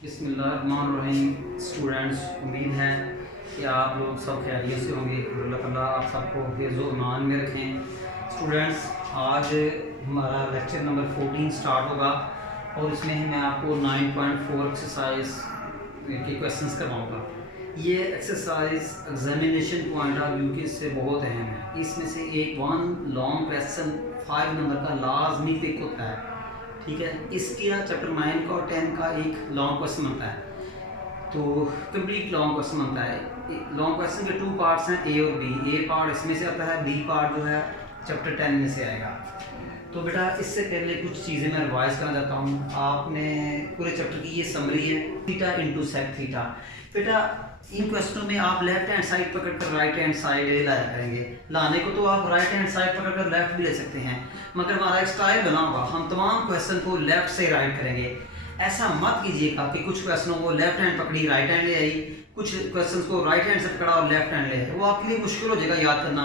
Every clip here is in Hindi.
बिस्मिल्लाहिर्रहमानिर्रहीम। स्टूडेंट्स, उम्मीद है कि आप लोग सब खैरियत से होंगे। अल्लाह ताला आप सबको हिफ्ज़ व ईमान में रखें। स्टूडेंट्स, आज हमारा लेक्चर नंबर 14 स्टार्ट होगा और इसमें मैं आपको 9.4 एक्सरसाइज के क्वेश्चंस करवाऊँगा। ये exercise examination point of view के से बहुत अहम है। इसमें से एक वन लॉन्ग क्वेश्चन 5 नंबर का लाजमी पिक होता है, ठीक है। इसके चैप्टर 9 का और 10 का एक लॉन्ग क्वेश्चन बनता है, तो कंप्लीट लॉन्ग क्वेश्चन बनता है। लॉन्ग क्वेश्चन के 2 पार्ट्स हैं, ए और बी। ए पार्ट इसमें से आता है, बी पार्ट जो है चैप्टर 10 में से आएगा। तो बेटा इससे पहले कुछ चीज़ें मैं रिवाइज करना चाहता हूँ। आपने पूरे चैप्टर की ये समरी है, थीटा इंटू सेक थीटा। बेटा इन क्वेश्चनों में आप लेफ्ट हैंड साइड पकड़ कर राइट हैंड साइड लाया करेंगे। लाने को तो आप राइट हैंड साइड पकड़ कर लेफ्ट भी ले सकते हैं, मगर हमारा एक स्टाइल बना होगा, हम तमाम क्वेश्चन को लेफ्ट से राइट करेंगे। ऐसा मत कीजिएगा कि कुछ क्वेश्चनों को लेफ्ट हैंड पकड़ी राइट हैंड ले आई, कुछ क्वेश्चंस को राइट हैंड से पकड़ा और लेफ्ट हैंड ले आई। वो आपके लिए मुश्किल हो जाएगा याद करना,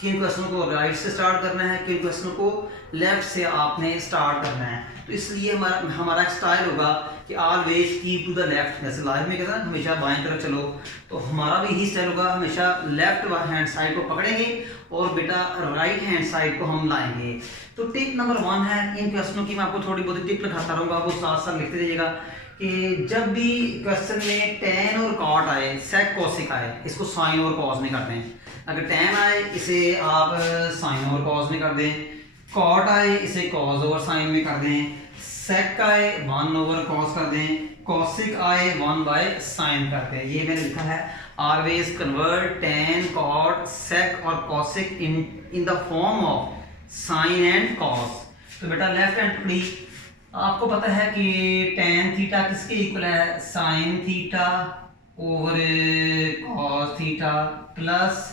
किन क्वेश्चनों को राइट से स्टार्ट करना है, किन क्वेश्चनों को लेफ्ट से आपने स्टार्ट करना है। तो इसलिए हमारा स्टाइल होगा कि always keep to the left. जैसे लाइफ में कहता है हमेशा बाएं तरफ चलो, तो हमारा भी यही स्टाइल होगा, हमेशा लेफ्ट हैंड साइड को पकड़ेंगे और बेटा राइट हैंड साइड को हम लाएंगे। तो टिप नंबर 1 है, इन क्वेश्चनों की मैं आपको थोड़ी बहुत टिप लिखाता रहूँगा, वो साथ साथ लिखते रहिएगा कि जब भी क्वेश्चन में टेन और कॉट आए, सेक कोसिक आए, इसको साइन और कॉस में करते हैं। अगर टेन आए इसे आप साइन और कॉस में कर दें, कॉट आए इसे कॉस ओवर साइन में कर दें, सेक आए 1 ओवर कॉस कर दें, कॉसिक आए 1 बाय साइन करते हैं। ये मैंने लिखा है, always convert tan cot sec और cosec in the form of sine and cos. तो बेटा लेफ्ट हैंड पकड़ी, आपको पता है कि टेन थीटा किसके इक्वल है, sine theta over cos theta, plus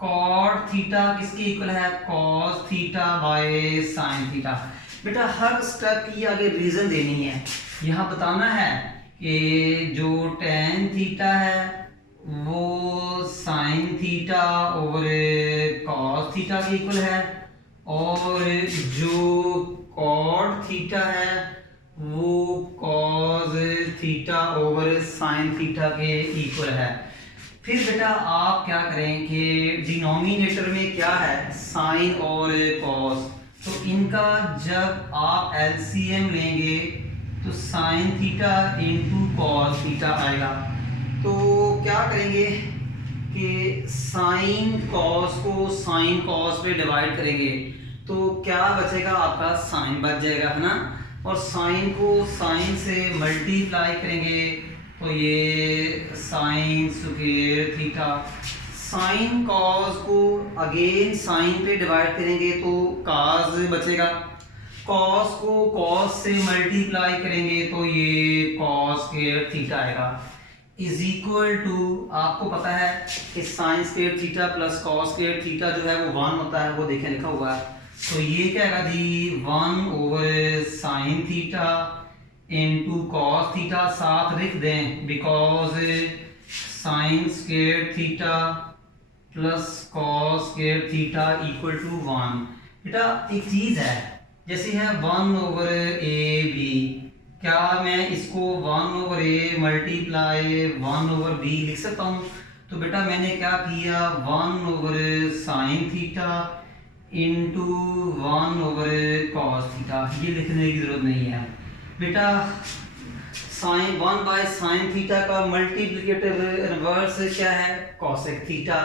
cot theta किसके इक्वल है, cos theta by sine theta. बेटा हर स्टेप की आगे रीजन देनी है, यहाँ बताना है कि जो टेन थीटा है वो sign theta over cos theta के इक्वल है, और जो कॉट थीटा है वो cos theta over sine theta के इक्वल है। फिर बेटा आप क्या करें कि डिनोमिनेटर में क्या है, साइन और कॉस, तो इनका जब आप एलसीएम लेंगे तो sign theta into cos theta आएगा। तो क्या करेंगे कि साइन कॉस को साइन कॉस पे डिवाइड करेंगे, तो क्या बचेगा, आपका साइन बच जाएगा, है ना। और साइन को साइन से मल्टीप्लाई करेंगे तो ये sign square theta. Sine cos को अगेन साइन पे डिवाइड करेंगे तो कॉस बचेगा, कॉस को कॉस से मल्टीप्लाई करेंगे तो ये कॉस स्क्वायर थीटा आएगा, इज इक्वल टू, आपको पता है कि sign square theta plus cos square theta जो है वो 1 होता है, वो देखें लिखा हुआ है। तो ये क्या आएगा जी, 1 over sine theta into cos theta, साथ लिख दें because sine square theta plus cos square theta equal to 1। बेटा एक चीज है, जैसे है 1 ओवर ए बी, क्या मैं इसको 1 over A multiply 1 over B लिख सकता हूँ? तो बेटा मैंने क्या किया, 1 over sine theta into 1 over cos theta, ये लिखने की जरूरत नहीं है। बेटा साइन 1 बाय साइन थीटा का मल्टीप्लिकेटिव रिवर्स क्या है, cosec theta.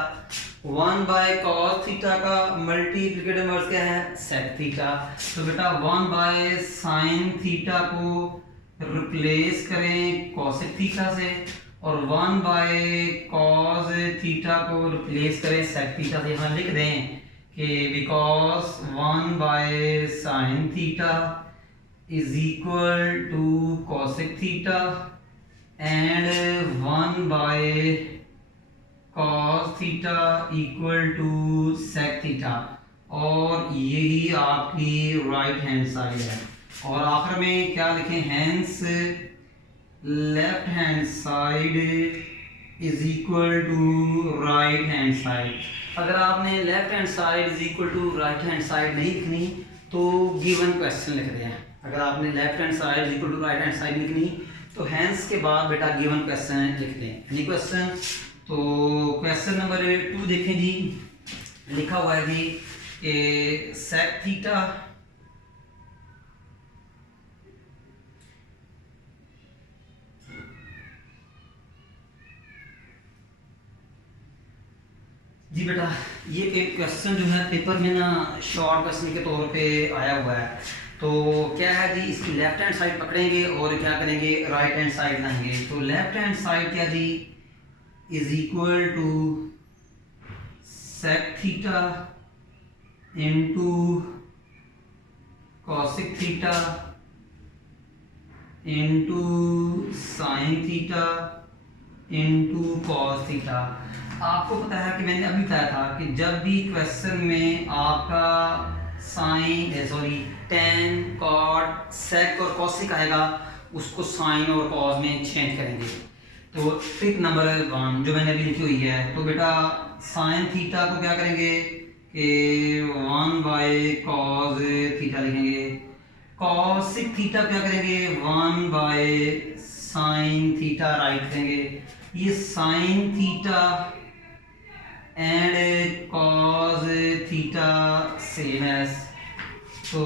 1 by cos theta का मल्टीप्लिकेटिव रिवर्स क्या है, सेक थीटा। तो बेटा 1 बाय साइन थीटा को रिप्लेस करें कॉसेक थीटा से, और 1 बाय कॉस थीटा को रिप्लेस करें सेक थीटा से। यहाँ लिख दें कि because 1 bye sine theta is equal to cosec theta and 1 by cos theta equal to sec theta, और यही आपकी राइट हैंड साइड है। और आखिर में क्या लिखें, hence left hand side is equal to right hand side. अगर आपने left hand side is equal to right hand side नहीं लिखनी तो गिवन क्वेश्चन लिख रहे हैं। अगर आपने left hand side equal to right hand side लिखनी तो हैंस के बाद बेटा गिवन क्वेश्चन लिख लें। Any question? तो क्वेश्चन नंबर 2 देखें जी, लिखा हुआ है जी कि सेक थीटा जी बेटा, ये क्वेश्चन जो है पेपर में ना शॉर्ट क्वेश्चन के तौर पे आया हुआ है। तो क्या है जी, इसकी लेफ्ट हैंड साइड पकड़ेंगे और क्या करेंगे, राइट हैंड साइड लाएंगे। तो लेफ्ट हैंड साइड क्या जी, is equal to sec theta into cosec theta into sine theta into cos theta. आपको पता है कि मैंने अभी बताया था कि जब भी क्वेश्चन में आपका टेन, कॉट, सेक और कॉसिक आएगा, उसको साइन और कॉस में चेंज करेंगे। तो ट्रिक नंबर 1 जो मैंने अभी लिखी हुई है, तो बेटा साइन थीटा को क्या करेंगे कि 1 बाय कॉस थीटा लिखेंगे। कॉसिक थीटा क्या करेंगे, 1 बाय साइन थीटा राइट करेंगे। ये sine theta and cos theta same as. तो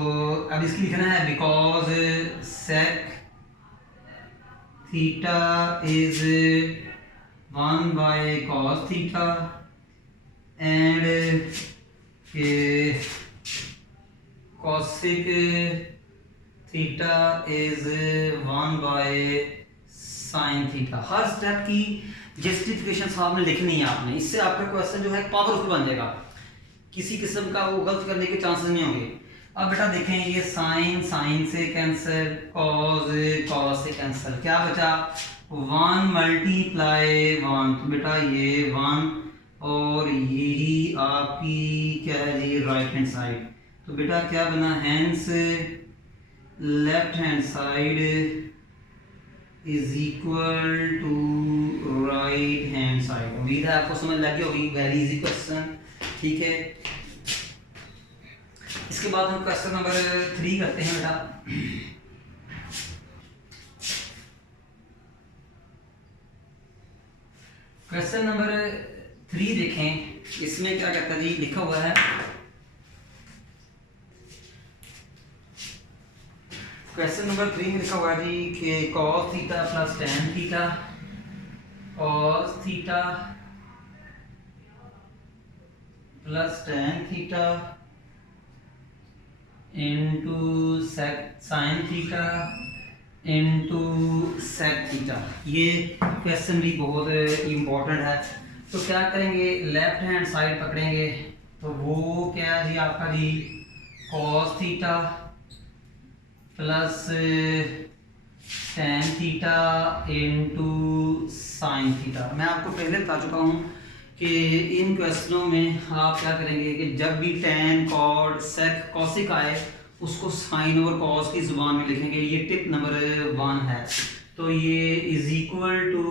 अब इसकी लिखना है because sec theta is 1 by cos theta and cosec theta is 1 bye sine theta. हर स्टेप की जस्टिफिकेशन सामने लिखनी है आपने, इससे आपका क्वेश्चन जो है पावरफुल बन जाएगा, किसी किस्म का वो गलत करने के चांसेस नहीं होंगे। अब बेटा देखें, ये साइन साइन से कैंसिल, कॉस कॉस से कैंसिल, क्या बचा 1 मल्टीप्लाई 1। तो बेटा ये 1 और यही आपकी क्या है जी, राइट हैंड साइड। तो बेटा क्या बना, hence left hand side is equal to right hand side. उम्मीद है आपको समझ लगी होगी, वेरी इजी क्वेश्चन, ठीक है। इसके बाद हम क्वेश्चन नंबर 3 करते हैं बेटा। क्वेश्चन नंबर 3 देखें, इसमें क्या कहता है जी, लिखा हुआ है क्वेश्चन नंबर 3 में लिखा हुआ है जी कि cos theta plus tan theta, cos theta plus tan theta into sine theta into sec theta. ये क्वेश्चन भी बहुत इम्पोर्टेंट है। तो क्या करेंगे, लेफ्ट हैंड साइड पकड़ेंगे, तो वो क्या है जी आपका जी cos theta plus tan theta into sine theta. मैं आपको पहले बता चुका हूँ कि इन क्वेश्चनों में आप क्या करेंगे कि जब भी tan, कॉट, सेक, कॉसिक आए, उसको साइन और कॉस की जुबान में लिखेंगे। ये टिप नंबर 1 है। तो ये is equal to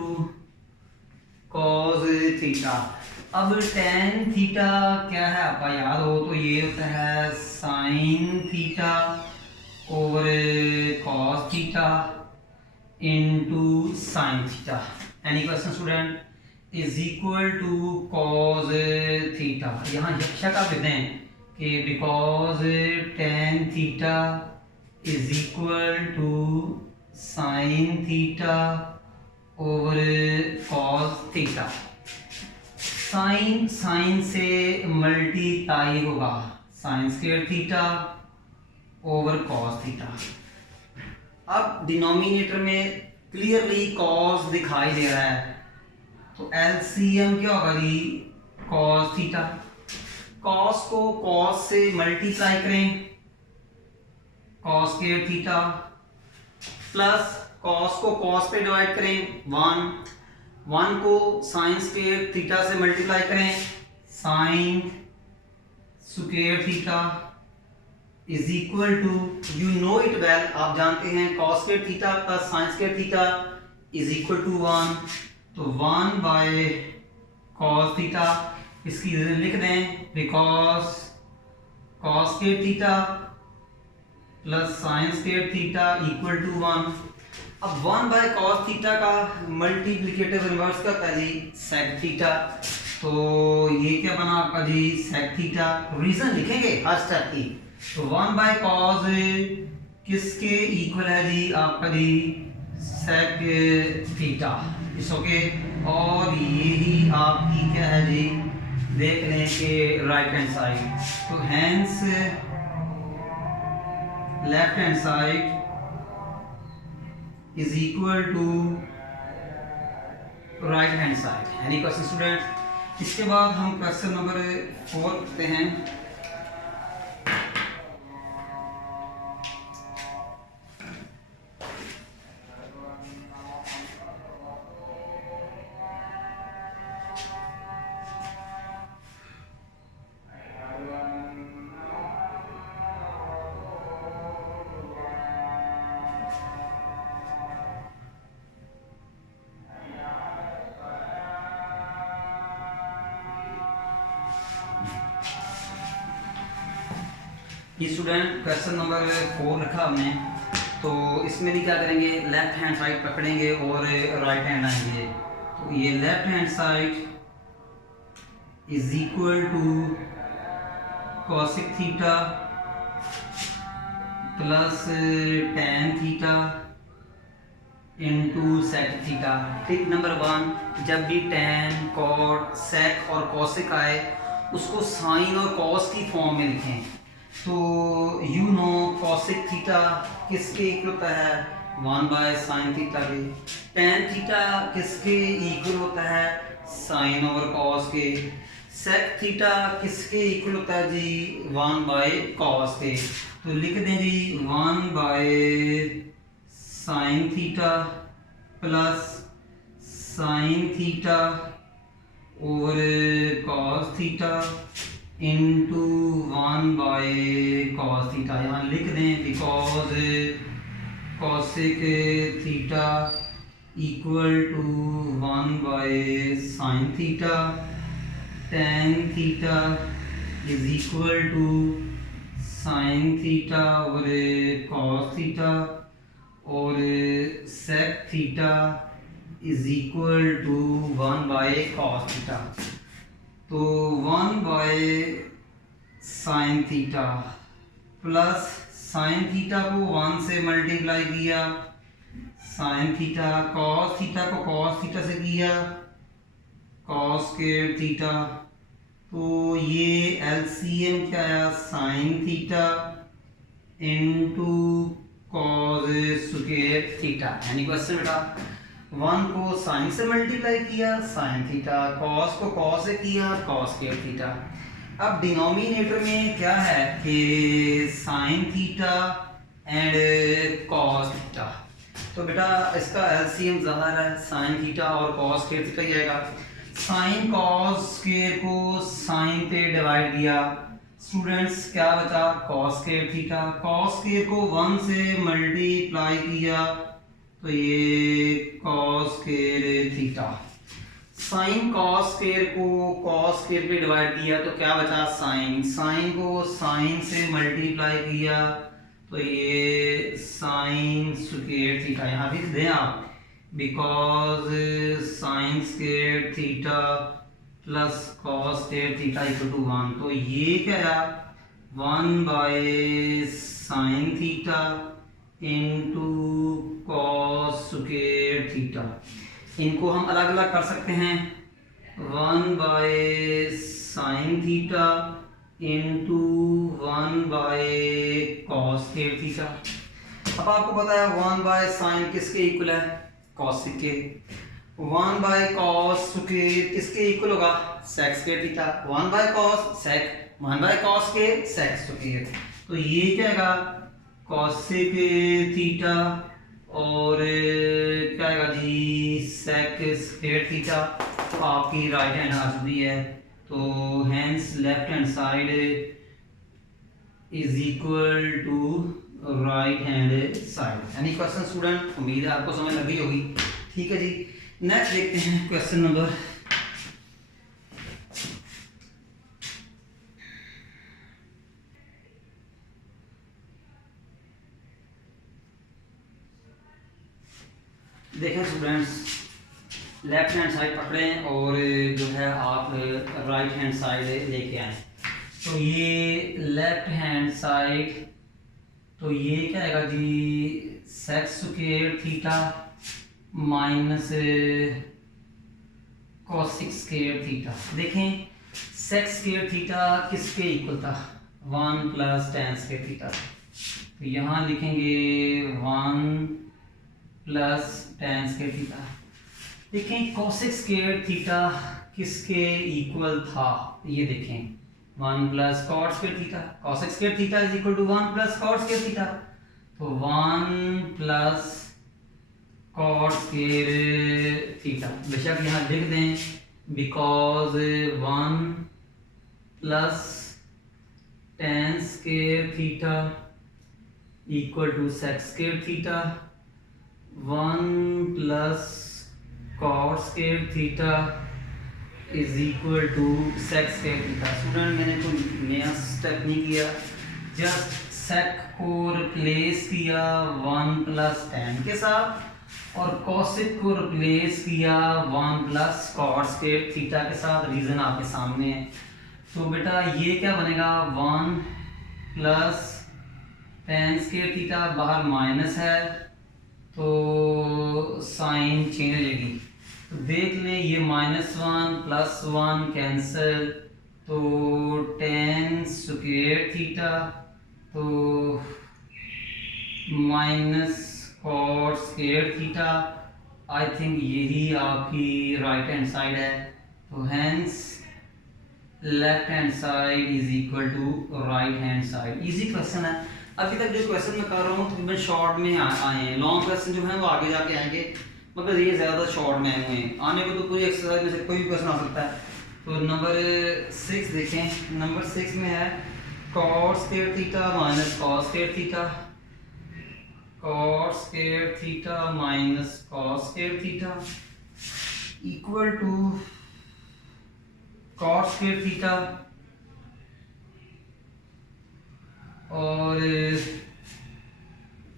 cos theta. अब tan थीटा क्या है आपका याद हो, तो ये होता है sine theta over cos theta into sine theta. Any question student? Is equal to cos theta. यहाँ यक्षक आप लिखते हैं कि because tan theta is equal to sine theta over cos theta. Sine sine से मल्टीप्लाई होगा, sine square theta over cos theta. अब डिनोमिनेटर में क्लियरली कॉस दिखाई दे रहा है, तो एलसीएम क्या होगा जी, कॉस थीटा। कॉस को कॉस से मल्टीप्लाई करें, cos square theta, plus cos को कॉस पे डिवाइड करें 1 को साइन स्क्वायर थीटा से मल्टीप्लाई करें, sine square theta is equal to, you know it well, आप जानते हैं cos square theta plus sine square theta is equal to 1। तो 1 बाय कॉस थीटा, इसकी लिख दें because cos square theta plus sine square theta equal to 1। अब 1/cos थीटा का मल्टीप्लिकेटिव इनवर्स क्या होता है जी, sec थीटा। तो ये क्या बना आपका जी, sec थीटा। रीजन लिखेंगे हर स्टेप की। तो 1/cos किसके इक्वल है जी, आपका जी sec थीटा। इस ओके। और यही आपकी क्या है जी, देख लें कि राइट हैंड साइड। तो hence left hand side is equal to right hand side। Any question student? इसके बाद हम क्वेश्चन नंबर 4 करते हैं। ये स्टूडेंट क्वेश्चन नंबर 4 रखा हमने। तो इसमें भी क्या करेंगे, लेफ्ट हैंड साइड पकड़ेंगे और राइट हैंड आएंगे। तो ये left hand side is equal to cosec theta plus tan theta into sec theta. Trick number 1, जब भी tan, cot, sec और cosec आए उसको साइन और cos की फॉर्म में लिखें। तो यू नो cosec थीटा किसके इक्वल होता है, 1/sin थीटा के। tan थीटा किसके इक्वल होता है, साइन और cos के। sec थीटा किसके इक्वल होता है जी, 1/cos के। तो लिख दें जी 1/sin theta plus sin theta over cos theta into 1/cos theta. यहाँ लिख दें because cosec theta equal to 1/sin theta, tan theta is equal to sin theta और cos थीटा, और sec theta is equal to 1/cos theta. तो 1/sin theta plus sin theta को 1 से मल्टीप्लाई किया, sin थीटा, cos थीटा को cos थीटा से किया, cos स्क्वायर थीटा। तो ये एलसीएम क्या आया, sin theta into cos square theta. यानी क्वेश्चन बेटा 1 को sin से मल्टीप्लाई किया sin थीटा, cos को cos से किया cos स्क्वायर थीटा। अब डिनोमिनेटर में क्या है कि sin theta and cos theta. तो बेटा इसका एलसीएम ज़ाहिर है sin थीटा और cos स्क्वायर थीटा ही आएगा। sin cos स्क्वायर को sin पे डिवाइड किया, स्टूडेंट्स क्या बचा, cos square theta. cos square को 1 से मल्टीप्लाई किया तो ये cos square theta. sin cos square को cos स्क्वायर पे डिवाइड किया तो क्या बचा, sin को sin से मल्टीप्लाई किया तो ये sin स्क्वायर थीटा। यहाँ लिख दें आप because sin square theta plus cos square theta equal to 1। तो ये क्या है 1/sin theta into cos square theta. इनको हम अलग अलग कर सकते हैं, 1/sin theta into 1/cos square theta. अब आपको पता है 1/sin किसके इक्वल है, cosec के। 1/cos स्क्वायर किसके इक्वल होगा, sec square theta. 1/cos sec 1/cos के sec स्क्वायर। तो ये क्या है cosec थीटा और क्या है जी sec स्क्वायर थीटा। तो आपकी राइट हैंड आ चुकी है। तो hence left hand side is equal to right hand side. यानी क्वेश्चन स्टूडेंट उम्मीद है आपको समझ लग गई होगी। ठीक है जी, नेक्स्ट देखते हैं क्वेश्चन नंबर देखें स्टूडेंट्स, लेफ्ट हैंड साइड पकड़ें और जो है आप राइट हैंड साइड लेके आए। तो ये लेफ्ट हैंड साइड, तो ये क्या आएगा जी, sec square theta minus cosec square theta. देखें सेक्स स्क्वायर थीटा किसके इक्वल था, 1 प्लस tan स्क्वायर थीटा। तो यहाँ लिखेंगे 1 प्लस tan स्क्वायर थीटा। देखें कॉसिक स्क्वायर थीटा किसके इक्वल था, ये देखें 1 plus cot square theta. Cosec square theta is equal to 1 plus cot square theta. तो 1 प्लस कॉट स्क्वायर थीटा, बेशक यहाँ लिख दें, because 1 plus tan square theta equal to sec square theta, 1 plus cot square theta is equal to sec square theta. Student मैंने कोई नया स्टेप नहीं किया, जस्ट सेक को रिप्लेस किया 1 प्लस tan के साथ और कॉसिक को रिप्लेस किया 1 प्लस कॉट स्क्वायर थीटा के साथ। रीजन आपके सामने है। तो बेटा ये क्या बनेगा, 1 प्लस tan स्क्वायर थीटा, बाहर माइनस है तो साइन चेंज हो जाएगी। तो देख लें ये -1 प्लस 1 कैंसिल, तो tan स्क्वायर थीटा तो minus cot square theta. I think यही आपकी राइट हैंड साइड है। तो hence left hand side is equal to right hand side. Easy question है। अभी तक जो क्वेश्चन मैं कर रहा हूँ तकरीबन शॉर्ट में आए हैं, लॉन्ग क्वेश्चन जो है वो आगे जाके आएंगे, मगर ये ज़्यादा शॉर्ट में आए हुए हैं। आने को तो पूरी एक्सरसाइज में से कोई भी क्वेश्चन आ सकता है। तो नंबर 6 देखें, नंबर 6 में है cot square theta minus cos square theta, cot square theta minus cos square theta equal to cot square theta और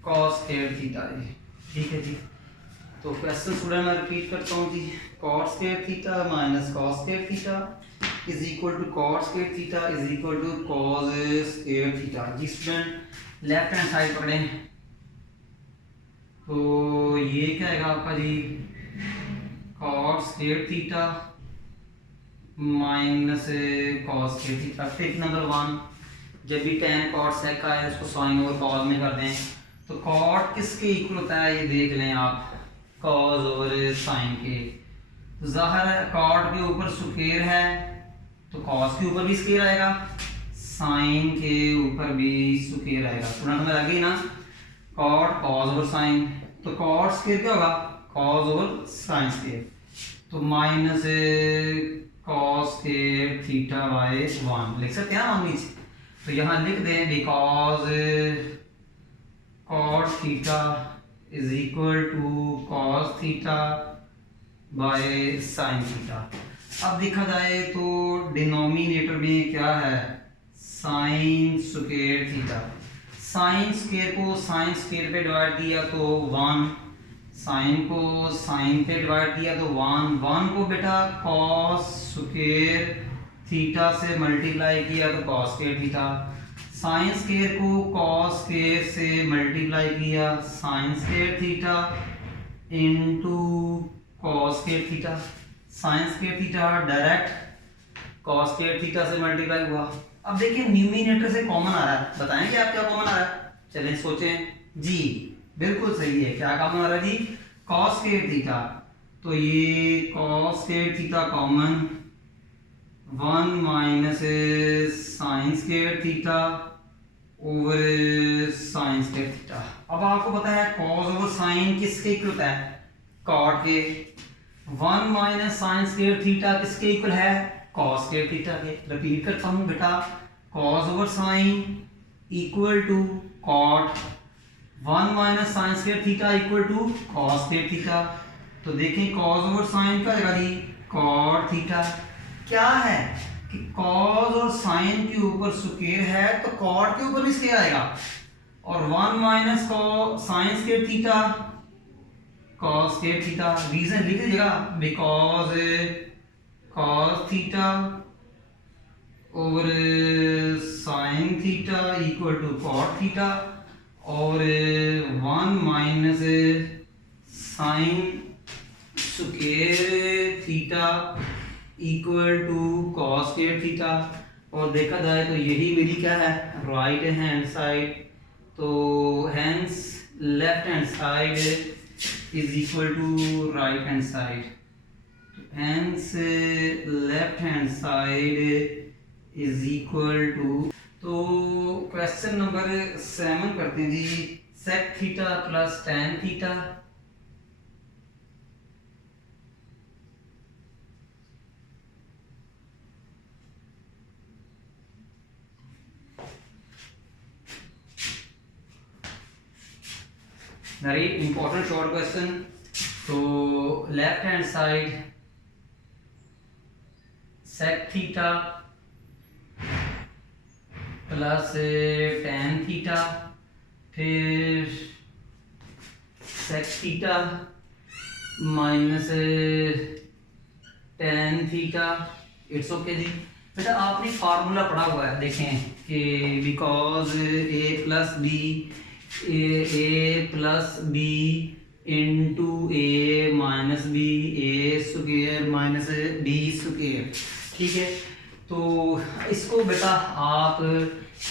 कॉस स्क्वायर थीटा। ठीक है जी। तो क्वेश्चन स्टूडेंट मैं रिपीट करता हूँ जी, cot square theta minus cos square theta is equal to cot square theta is equal to cos square theta. जी स्टूडेंट लेफ्ट हैंड साइड पकड़ें, तो ये क्या आएगा आपका जी, cot square theta minus cos square theta. Trick number 1, जब भी tan कॉट सेक का है उसको साइन ओवर कॉस में कर दें। तो कॉट किसके इक्वल होता है ये देख लें आप, कॉस ओवर साइन के। तो जाहिर है कॉट के ऊपर स्क्वायर है तो कॉस के ऊपर भी स्क्वायर आएगा, साइन के ऊपर भी स्क्वायर आएगा। थोड़ा समझ आ गई ना, कॉट कॉस ओवर साइन, तो कॉट स्क्वायर क्या होगा, कॉस ओवर साइन स्क्वायर। तो minus cos square theta by 1 लिख सकते हैं ना हम नीचे। तो यहाँ लिख दें because cot theta is equal to cos theta by sine theta. अब देखा जाए तो डिनोमिनेटर में क्या है, sine square theta. Sine square को साइन स्क्वायर पे डिवाइड किया तो 1, साइन को साइन पे डिवाइड किया तो 1, 1 को बेटा कॉस स्क्वायर थीटा से मल्टीप्लाई किया तो cos square theta, sine square को कॉस स्क्वायर से मल्टीप्लाई किया sign square theta into cos square theta, sine square theta direct cos square theta से मल्टीप्लाई हुआ। अब देखिए न्यूमिनेटर से कॉमन आ रहा है, बताएंगे आप क्या कॉमन आ रहा है, चलें सोचें जी। बिल्कुल सही है, क्या कॉमन आ रहा है जी, कॉस स्क्वायर थीटा। तो ये cos square theta common, 1 minus sine square theta over sine square theta. अब आपको पता है कॉस ओवर साइन किसके इक्वल होता है, कॉट के। 1 माइनस साइन स्क्वायर थीटा किसके इक्वल है, कॉस स्क्वायर थीटा के। रिपीट करता हूं बेटा, cos over sine equal to cot, 1 minus sine square theta equal to cos square theta. तो देखें कॉस ओवर साइन क्या आएगा जी, कॉट थीटा। क्या है कि कॉस और साइन के ऊपर स्क्वायर है तो कॉट के ऊपर भी स्क्वायर आएगा, और 1 minus sine square theta cos square theta, reason लिख दीजिएगा, बिकॉज cos थीटा और sin theta equal to cot theta, और 1 minus sine square theta equal to cos square theta. और देखा जाए तो यही मेरी क्या है, राइट हैंड साइड, तो hence left hand side is equal to right hand side, hence left hand side is equal to, तो क्वेश्चन नंबर 7 करते हैं जी, sec theta plus tan theta. Very important short question. तो left hand side sec theta plus tan theta, फिर sec theta minus tan theta. It's okay जी। बेटा आपने फार्मूला पढ़ा हुआ है, देखें कि because A plus B A plus B into A minus B A square minus B square, ठीक है। तो इसको बेटा आप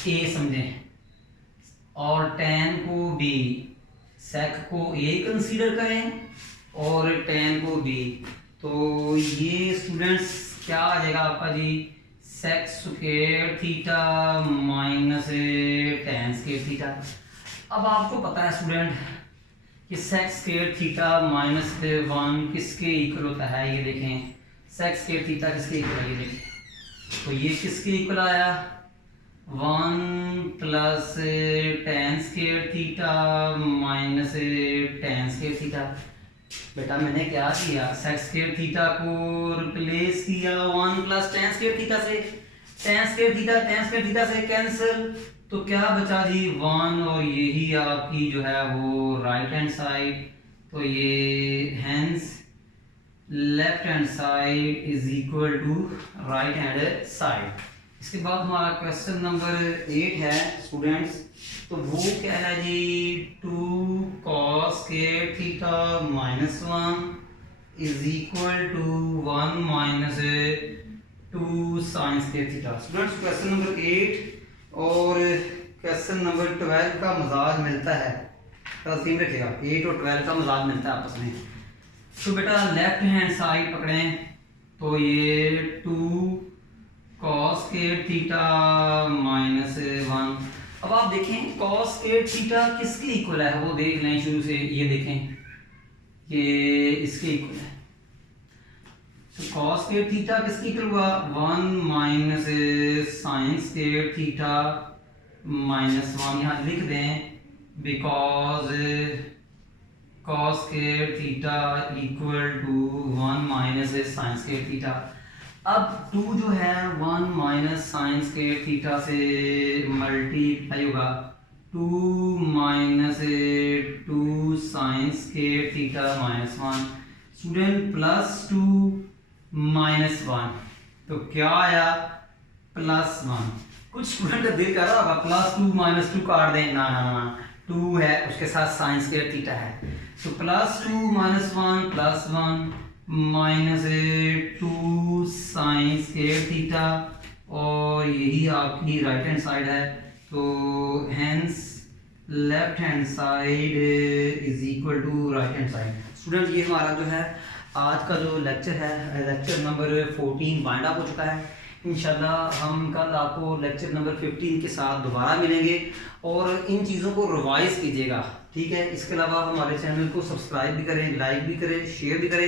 ए समझें और टेन को बी, सेक को ए कंसीडर करें और टेन को बी, तो ये स्टूडेंट्स क्या आ जाएगा आपका जी, sec square theta minus tan square theta. अब आपको पता है स्टूडेंट कि सेक स्क्वायर थीटा माइनस 1 किसके इक्वल होता है, ये देखें सेक स्क्वायर थीटा किसके इक्वल है, ये देखें तो ये किसके इक्वल आया, 1 plus ten square theta minus tan square theta. बेटा मैंने क्या किया, सेक स्क्वायर थीटा को रिप्लेस किया 1 प्लस टेन स्क्वायर थीटा से, टेन स्क्वायर थीटा से कैंसिल, तो क्या बचा जी 1, और यही आपकी जो है वो राइट हैंड साइड, तो ये hence left hand side is equal to right hand side. इसके बाद हमारा क्वेश्चन नंबर 8 है स्टूडेंट्स, तो वो क्या है जी, 2 cos square theta minus 1 is equal to 1 minus 2 sine square theta. Students question number 8 और क्वेश्चन नंबर 12 का मजाज मिलता है, तस्लीम रखिएगा, 8 और 12 का मजाज मिलता है आपस में। तो बेटा लेफ्ट हैंड साइड पकड़ें, तो ये 2 cos स्क्वायर थीटा माइनस 1। अब आप देखें cos स्क्वायर थीटा किसके इक्वल है, वो देख लें शुरू से, ये देखें कि इसके इक्वल है। तो cos स्क्वायर थीटा किसके इक्वल हुआ, 1 minus sine square theta minus 1, यहाँ लिख दें because cos square theta equal to 1 minus sine square theta. अब 2 जो है 1 माइनस साइन स्क्वायर थीटा से मल्टीप्लाई होगा, 2 minus 2 sine square theta minus 1, student plus 2 minus 1, तो क्या आया प्लस 1। कुछ स्टूडेंट का दिल कर रहा होगा प्लस 2 माइनस 2 काट दें, ना ना ना, 2 है उसके साथ साइन स्क्वायर थीटा है, तो plus 2 minus 1 plus 1 minus 2 sine square theta, और यही आपकी राइट हैंड साइड है, तो hence left hand side is equal to right hand side. Student ये हमारा जो है आज का जो लेक्चर है, लेक्चर नंबर 14 वाइंड अप हो चुका है। इंशाल्लाह हम कल आपको लेक्चर नंबर 15 के साथ दोबारा मिलेंगे, और इन चीज़ों को रिवाइज कीजिएगा, ठीक है। इसके अलावा हमारे चैनल को सब्सक्राइब भी करें, लाइक भी करें, शेयर भी करें।